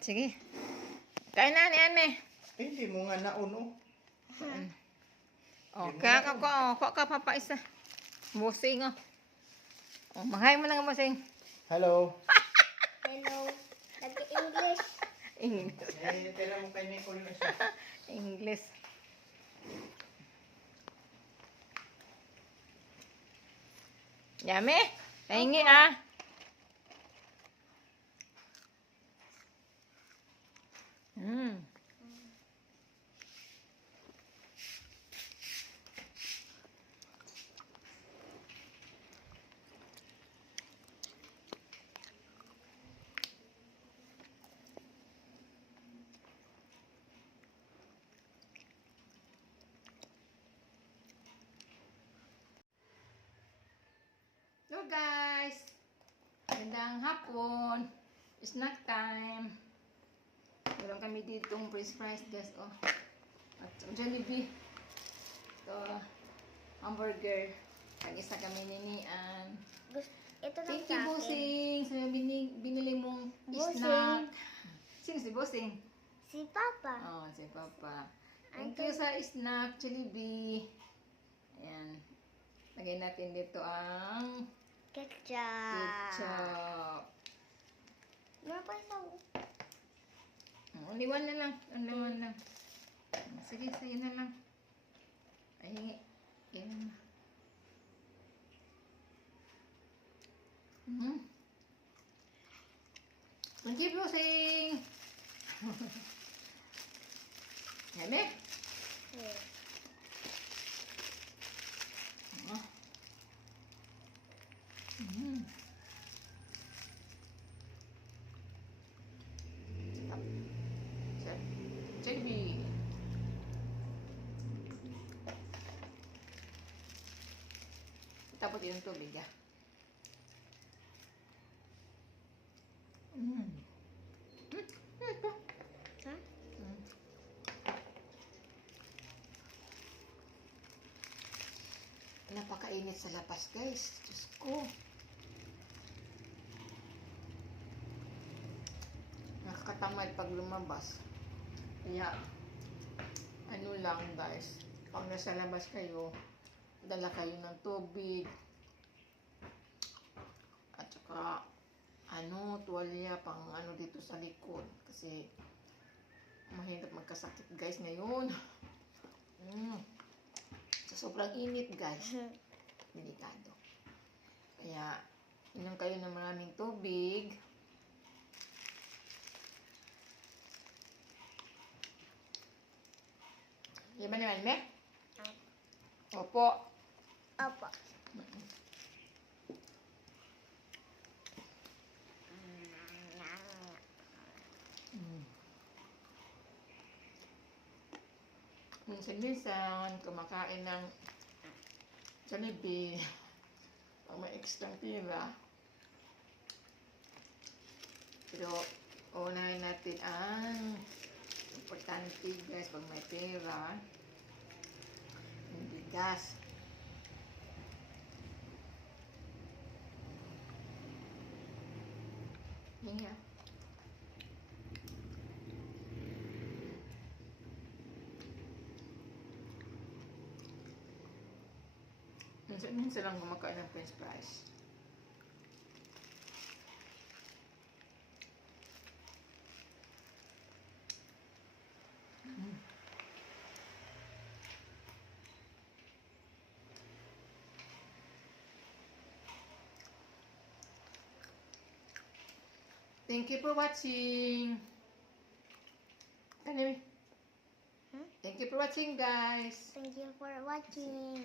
Sige. Kain na ni Ame. Hindi mo nga nauno. Kaya ka papa isa. Busing manghay mo na nga busing. Hello. Hello. Nag-English. English. Tira mo kay Nicole na English. Yami? Kaingi Hello guys! Magandang hapon. Snack time. Meron kami ditong french fries guys. At Jollibee. Ito, hamburger. Tag-isa kami ninian. Ito lang Thank sa you, akin. Bossing. Sa binili mong Bossing. snack. Sino si Bossing? Si Papa. Si Papa. Thank you sa snack, Jollibee. Ayan. Lagay natin dito ang ketchup. Meron pa isang. Only one na lang. Only one lang. Sige, sige na lang. Ay, yan na. Thank you, Bossing. Yummy? Yeah. Jollibee. Tapos yung tubig Ito. Huh? Napakainit sa labas, guys. Diyos ko. Nakakatamad pag lumabas. Kaya, ano lang, guys. Pag nasa labas kayo, dala kayo ng tubig. At saka, tuwalya pang dito sa likod. Kasi, mahirap magkasakit, guys, ngayon. Sa sobrang init, guys. Delikado. Kaya, inom kayo ng maraming tubig. Di ba naman, me? Opo. Opo. Minsan, kumakain ng Jollibee. Pag may extra pira. Pero, unahin natin ang importante, guys, pag may pera. Yung bigas. Hinga. Minsan lang kumakain ng french fries. Thank you for watching. Kanemi. Thank you for watching, guys. Thank you for watching.